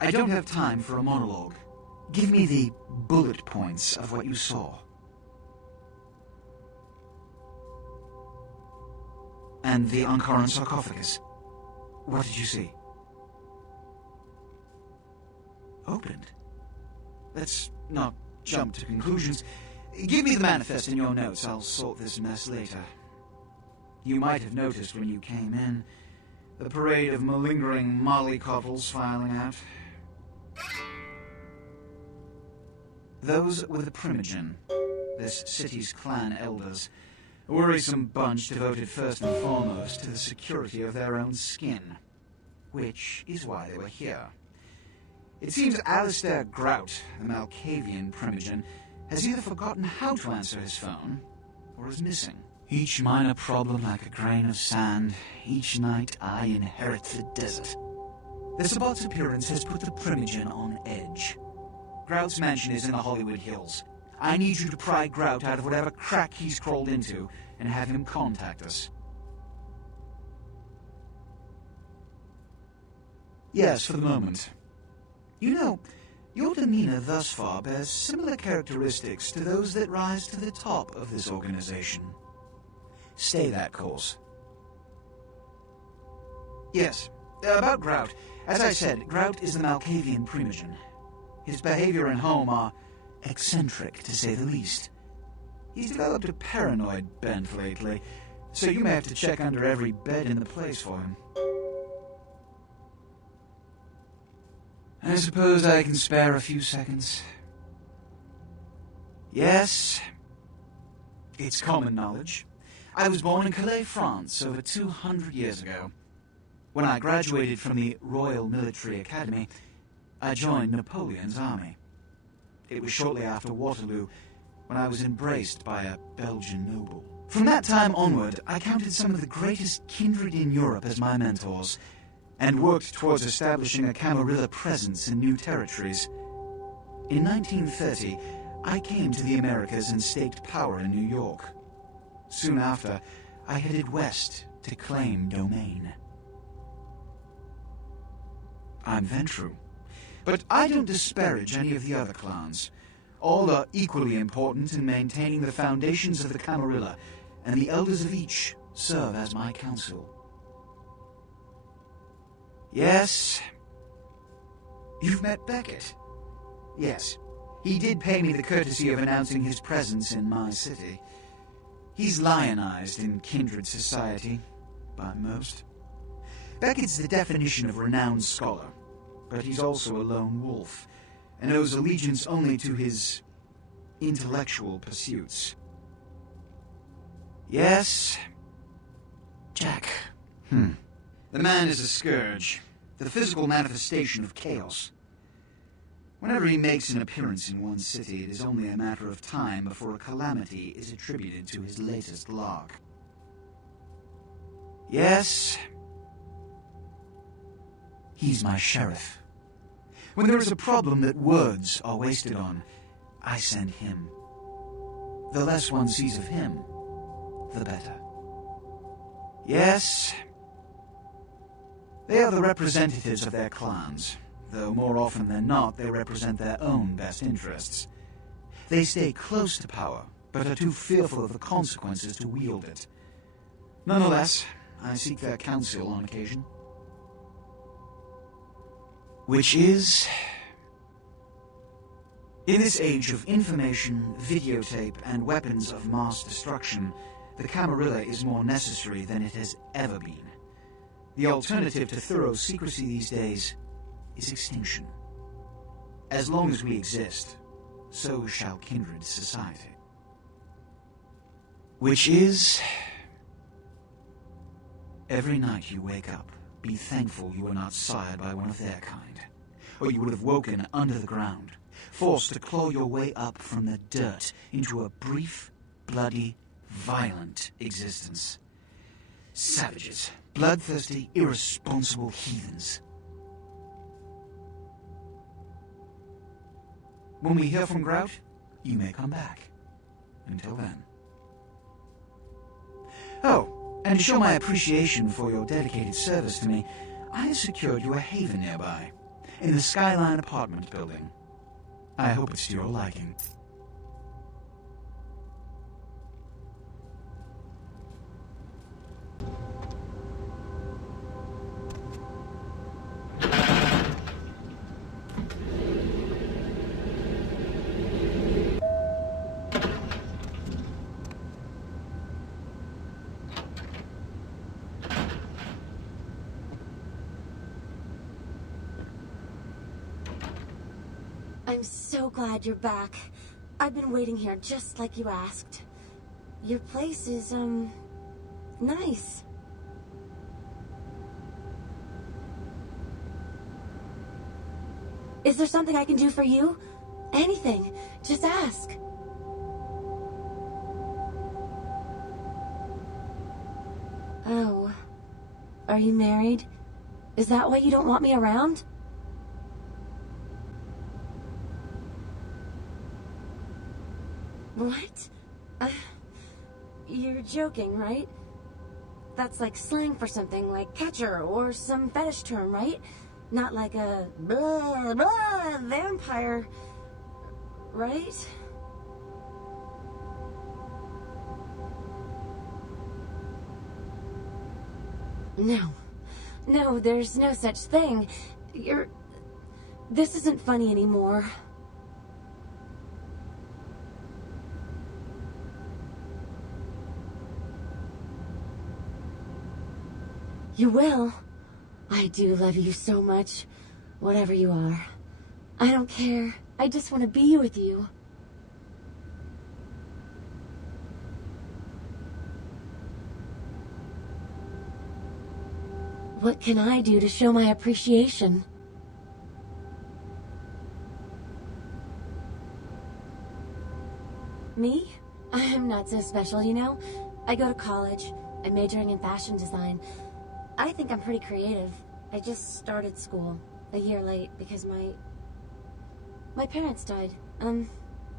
I don't have time for a monologue. Give me the bullet points of what you saw. And the Ankaran sarcophagus. What did you see? Opened. Let's not jump to conclusions. Give me the manifest in your notes. I'll sort this mess later. You might have noticed when you came in the parade of malingering mollycoddles filing out. Those were the Primogen, this city's clan elders, a worrisome bunch devoted first and foremost to the security of their own skin, which is why they were here. It seems Alistair Grout, the Malkavian Primogen, has either forgotten how to answer his phone, or is missing. Each minor problem like a grain of sand, each night I inherit the desert. The Sabbat's appearance has put the Primogen on edge. Grout's mansion is in the Hollywood Hills. I need you to pry Grout out of whatever crack he's crawled into, and have him contact us. Yes, for the moment. You know, your demeanor thus far bears similar characteristics to those that rise to the top of this organization. Stay that course. Yes, about Grout. As I said, Grout is the Malkavian Primogen. His behavior and home are eccentric, to say the least. He's developed a paranoid bent lately, so you may have to check under every bed in the place for him. I suppose I can spare a few seconds. Yes, it's common knowledge. I was born in Calais, France, over 200 years ago. When I graduated from the Royal Military Academy, I joined Napoleon's army. It was shortly after Waterloo, when I was embraced by a Belgian noble. From that time onward, I counted some of the greatest kindred in Europe as my mentors, and worked towards establishing a Camarilla presence in new territories. In 1930, I came to the Americas and staked power in New York. Soon after, I headed west to claim domain. I'm Ventrue, but I don't disparage any of the other clans. All are equally important in maintaining the foundations of the Camarilla, and the elders of each serve as my council. Yes. You've met Beckett? Yes. He did pay me the courtesy of announcing his presence in my city. He's lionized in kindred society, by most. Beckett's the definition of renowned scholar, but he's also a lone wolf, and owes allegiance only to his intellectual pursuits. Yes. Jack. The man is a scourge, the physical manifestation of chaos. Whenever he makes an appearance in one city, it is only a matter of time before a calamity is attributed to his latest lark. Yes. He's my sheriff. When there is a problem that words are wasted on, I send him. The less one sees of him, the better. Yes. They are the representatives of their clans, though more often than not they represent their own best interests. They stay close to power, but are too fearful of the consequences to wield it. Nonetheless, I seek their counsel on occasion. Which is... In this age of information, videotape, and weapons of mass destruction, the Camarilla is more necessary than it has ever been. The alternative to thorough secrecy these days is extinction. As long as we exist, so shall kindred society. Which is... Every night you wake up, be thankful you were not sired by one of their kind, or you would have woken under the ground, forced to claw your way up from the dirt into a brief, bloody, violent existence. Savages, bloodthirsty, irresponsible heathens. When we hear from Grout, you may come back. Until then. Oh, and to show my appreciation for your dedicated service to me, I have secured you a haven nearby. in the Skyline apartment building. I hope it's to your liking. I'm so glad you're back. I've been waiting here just like you asked. Your place is, nice. Is there something I can do for you? Anything. Just ask. Oh. Are you married? Is that why you don't want me around? What? You're joking, right? That's like slang for something like catcher or some fetish term, right? Not like a blah, blah, vampire, right? No. No, there's no such thing. This isn't funny anymore. You will. I do love you so much, whatever you are. I don't care. I just want to be with you. What can I do to show my appreciation? Me? I'm not so special, you know? I go to college. I'm majoring in fashion design. I think I'm pretty creative. I just started school a year late because my parents died.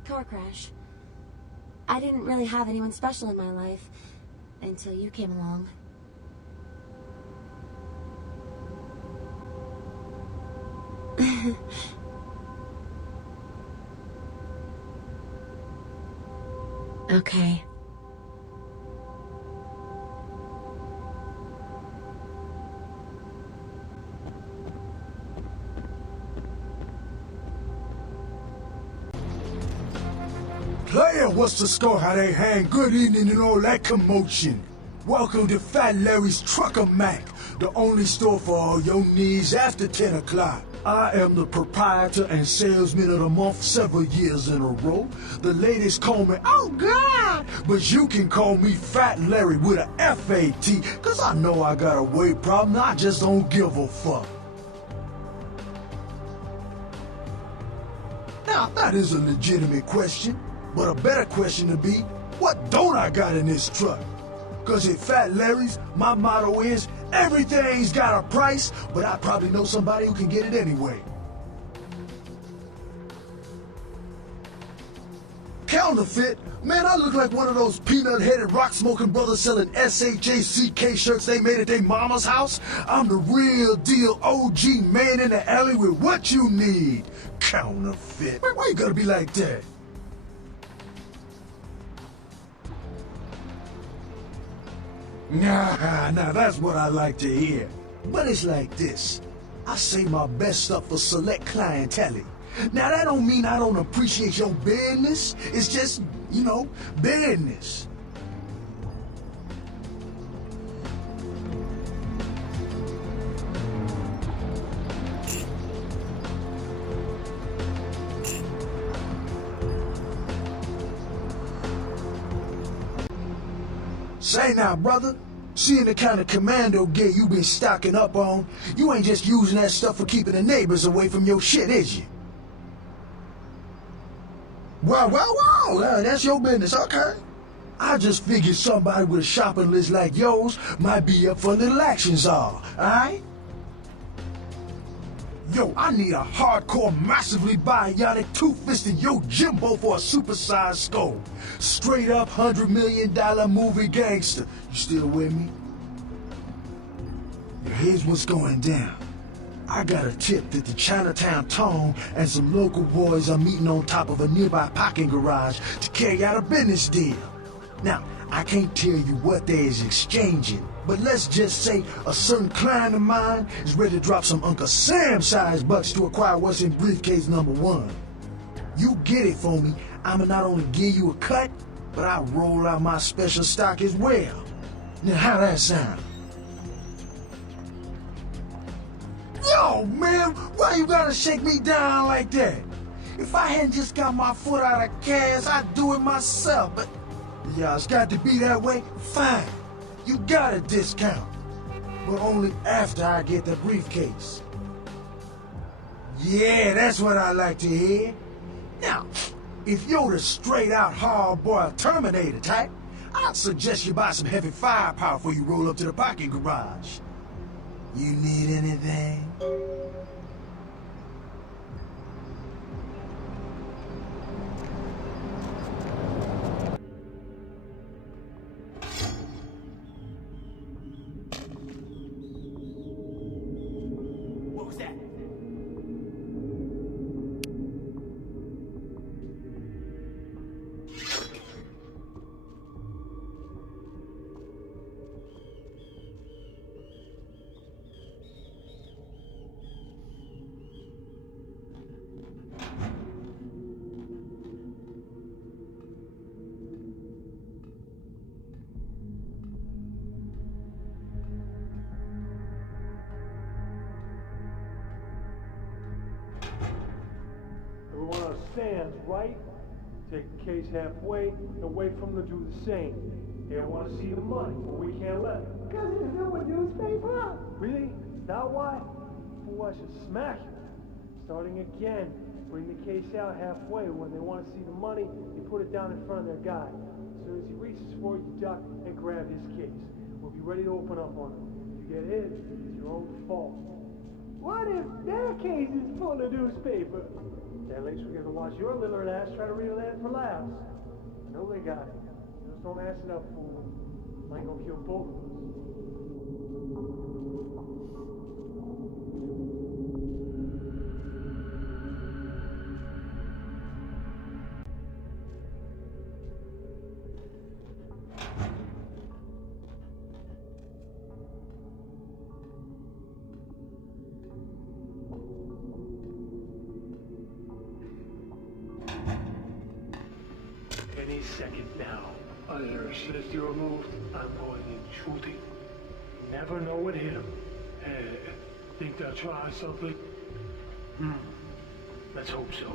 Car crash. I didn't really have anyone special in my life until you came along. Okay. Player, what's the score? How they hang? Good evening and all that commotion. Welcome to Fat Larry's Trucker Mac, the only store for all your needs after 10 o'clock. I am the proprietor and salesman of the month several years in a row. The ladies call me, oh God, but you can call me Fat Larry with a F-A-T, cause I know I got a weight problem, I just don't give a fuck. Now, that is a legitimate question, but a better question to be, what don't I got in this truck? Cause at Fat Larry's, my motto is, everything's got a price, but I probably know somebody who can get it anyway. Counterfeit? Man, I look like one of those peanut-headed rock-smoking brothers selling S-H-A-C-K shirts they made at their mama's house. I'm the real deal OG man in the alley with what you need. Counterfeit? Why you gotta be like that? Nah, that's what I like to hear. But it's like this. I save my best stuff for select clientele. Now that don't mean I don't appreciate your business. It's just, you know, business. Say now, brother, seeing the kind of commando gear you been stocking up on, you ain't just using that stuff for keeping the neighbors away from your shit, is you? Well, that's your business, okay? I just figured somebody with a shopping list like yours might be up for a little action, alright? Yo, I need a hardcore, massively bionic, two-fisted Yojimbo for a supersized skull. Straight up $100 million movie gangster. You still with me? Here's what's going down. I got a tip that the Chinatown Tone and some local boys are meeting on top of a nearby parking garage to carry out a business deal. Now, I can't tell you what they is exchanging, but let's just say a certain client of mine is ready to drop some Uncle Sam-sized bucks to acquire what's in briefcase number 1. You get it for me, I'ma not only give you a cut, but I'll roll out my special stock as well. Now, how that sound? Yo, man, why you gotta shake me down like that? If I hadn't just got my foot out of gas, I'd do it myself, but yeah, it's got to be that way? Fine. You got a discount, but only after I get the briefcase. Yeah, that's what I like to hear. Now, if you're the straight-out hard-boiled Terminator type, I'd suggest you buy some heavy firepower before you roll up to the parking garage. You need anything? What was that? Everyone understands, right? Take the case halfway and wait for them to do the same. They want to see the money, but we can't let them. Because it's new a newspaper. Really? Is that why? Fool, I should smack you. Starting again. Bring the case out halfway. When they want to see the money, you put it down in front of their guy. As soon as he reaches for it, you duck and grab his case. We'll be ready to open up on him. If you get hit, it's your own fault. What if their case is full of newspaper? At least we get to watch your lillard ass try to reel that for laughs. I know they got it. Just don't ass it up, fool. Might go kill both of us. Any second now, under sinister removed, I'm going in shooting. Never know what hit him. Think they'll try something? Let's hope so.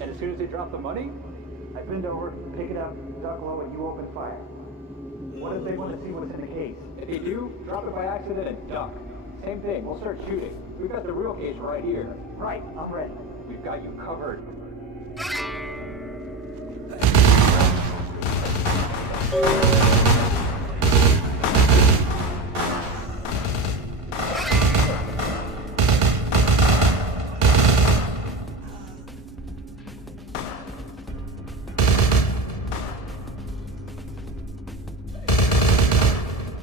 And as soon as they drop the money, I bend over, pick it up, duck low, and you open fire. What if they want to see what's in the case? If they do, drop it by accident and duck. Same thing, we'll start shooting. We've got the real case right here. Right, I'm ready. We've got you covered.